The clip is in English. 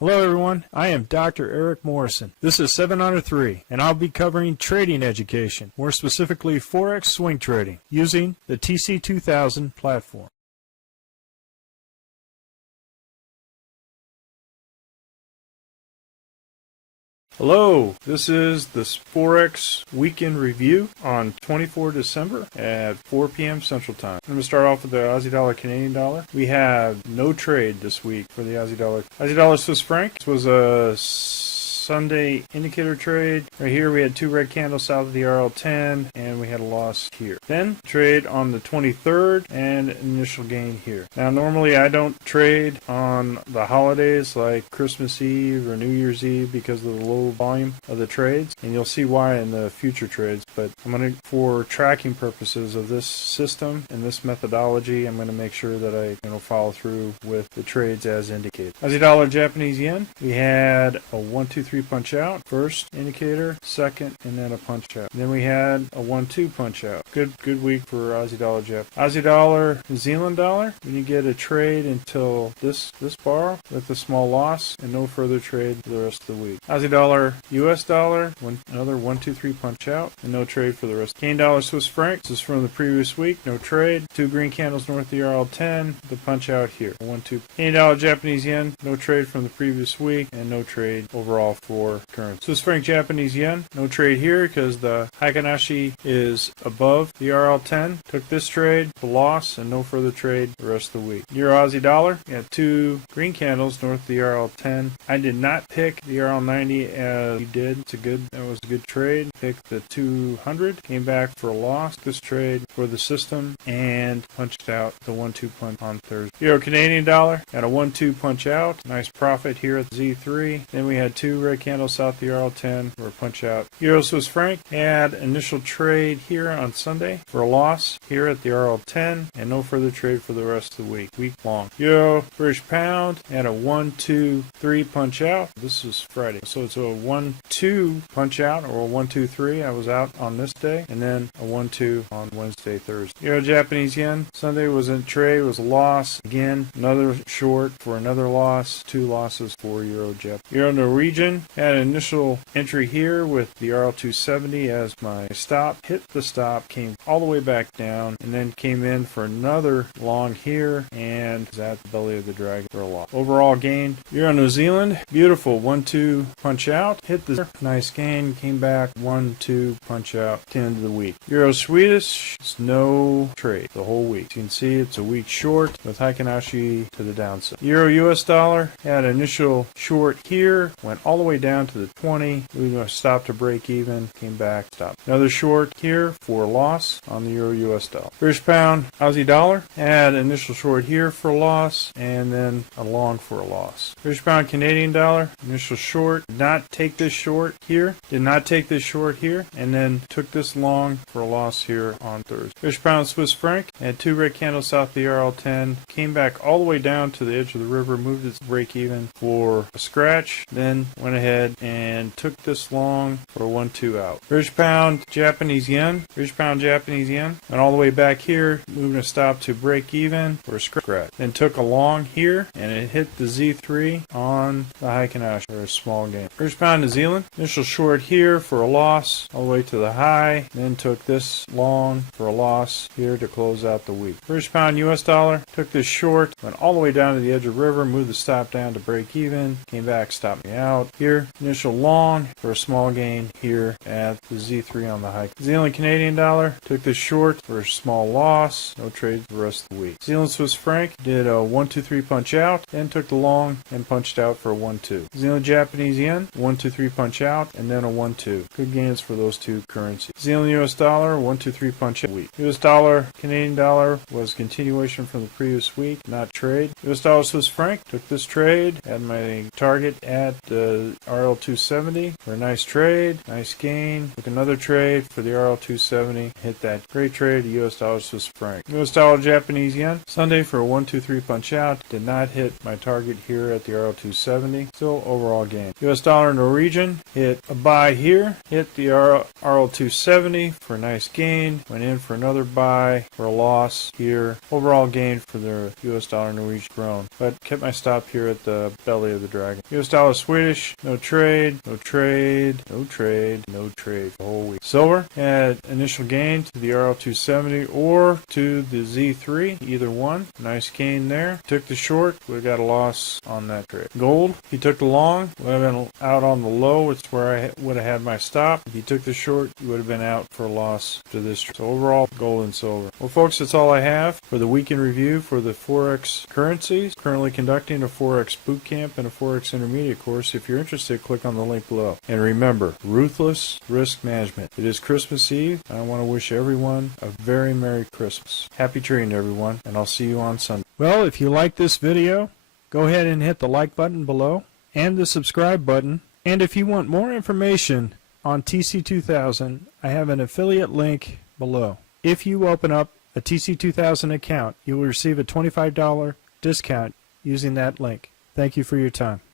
Hello everyone, I am Dr. Eric Morrison. This is 7 Under 3, and I'll be covering trading education, more specifically Forex swing trading, using the TC2000 platform. Hello, this is the Forex weekend review on 24 December at 4 p.m. Central Time. I'm going to start off with the Aussie dollar, Canadian dollar. We have no trade this week for the Aussie dollar. Aussie dollar, Swiss franc. This was a Sunday indicator trade. Right here we had two red candles south of the RL10 and we had a loss here. Then trade on the 23rd and initial gain here. Now normally I don't trade on the holidays like Christmas Eve or New Year's Eve because of the low volume of the trades, and you'll see why in the future trades, but I'm going to, for tracking purposes of this system and this methodology, I'm going to make sure that I follow through with the trades as indicated. Aussie dollar, Japanese yen. We had a 1, 2, 3 punch out, first indicator, second, and then a punch out. Then we had a 1-2 punch out. Good week for Aussie dollar, Jap. Aussie dollar, New Zealand dollar. When you get a trade until this bar with a small loss and no further trade for the rest of the week. Aussie dollar, US dollar, another 1, 2, 3 punch out and no trade for the rest. Canadian dollar, Swiss franc. This is from the previous week. No trade. Two green candles north of the RL10. The punch out here. 1, 2. Canadian dollar, Japanese yen. No trade from the previous week and no trade overall for currency. Swiss franc, Japanese yen. No trade here because the Heikin-Ashi is above the RL10. Took this trade, the loss, and no further trade the rest of the week. Euro Aussie dollar. We had two green candles north of the RL10. I did not pick the RL90 as you did. That was a good trade. Picked the 200. Came back for a loss. This trade for the system and punched out the 1-2 punch on Thursday. Euro Canadian dollar. Got a 1-2 punch out. Nice profit here at the Z3. Then we had two red candles south the RL10 for a punch out. Euro Swiss franc had initial trade here on Sunday for a loss here at the RL10 and no further trade for the rest of the week long. Euro British pound had a 1, 2, 3 punch out. This was Friday, so it's a 1-2 punch out or a 1, 2, 3. I was out on this day, and then a 1-2 on Wednesday, Thursday. Euro Japanese yen Sunday was in trade, was a loss. Again, another short for another loss. Two losses for Euro Jap. Euro Norwegian had an initial entry here with the RL270 as my stop. Hit the stop, came all the way back down, and then came in for another long here and was at the belly of the dragon for a loss. Overall gain. Euro New Zealand, beautiful 1-2 punch out. Hit the nice gain, came back 1-2 punch out to the end of the week. Euro Swedish, it's no trade the whole week. You can see it's a week short with Heikin-Ashi to the downside. Euro US dollar had an initial short here, went all the way down to the 20. We were stopped to break even, came back, stopped. Another short here for a loss on the Euro US dollar. British pound, Aussie dollar had an initial short here for a loss and then a long for a loss. British pound, Canadian dollar, initial short, did not take this short here, and then took this long for a loss here on Thursday. British pound, Swiss franc had two red candles south of the RL10, came back all the way down to the edge of the river, moved its break even for a scratch, then went ahead and took this long for a 1-2 out. British pound, Japanese yen. Went all the way back here, moving a stop to break even for a scratch. Then took a long here, and it hit the Z3 on the Heikin-Ashi for a small gain. British pound, New Zealand. Initial short here for a loss, all the way to the high. Then took this long for a loss here to close out the week. British pound, US dollar. Took this short, went all the way down to the edge of the river, moved the stop down to break even, came back, stopped me out here. Initial long for a small gain here at the Z3 on the high. New Zealand Canadian dollar took this short for a small loss. No trade for the rest of the week. New Zealand Swiss franc did a 1, 2, 3 punch out, then took the long and punched out for a 1-2. New Zealand Japanese yen, 1, 2, 3 punch out, and then a 1-2. Good gains for those two currencies. New Zealand US dollar, 1, 2, 3 punch out week. US dollar Canadian dollar was continuation from the previous week, not trade. US dollar Swiss franc took this trade, had my target at the RL270 for a nice trade, nice gain. Took another trade for the RL270. Hit that great trade, US dollar Swiss franc. US dollar Japanese yen. Sunday for a 1-2-3 punch out. Did not hit my target here at the RL270. Still overall gain. US dollar Norwegian hit a buy here. Hit the RL270 for a nice gain. Went in for another buy for a loss here. Overall gain for the US dollar Norwegian krone. But kept my stop here at the belly of the dragon. US dollar Swedish, no trade, no trade, no trade, no trade the whole week. Silver had initial gain to the RL270 or to the Z3, either one. Nice gain there. Took the short, would have got a loss on that trade. Gold, if you took the long, would have been out on the low. It's where I would have had my stop. If you took the short, you would have been out for a loss to this trade. So overall, gold and silver. Well, folks, that's all I have for the weekend review for the Forex currencies. Currently conducting a Forex boot camp and a Forex intermediate course. If you're interested, click on the link below. And remember, ruthless risk management. It is Christmas Eve. I want to wish everyone a very Merry Christmas. Happy trading, everyone, and I'll see you on Sunday. Well, if you like this video, go ahead and hit the like button below and the subscribe button. And if you want more information on TC2000, I have an affiliate link below. If you open up a TC2000 account, you will receive a $25 discount using that link. Thank you for your time.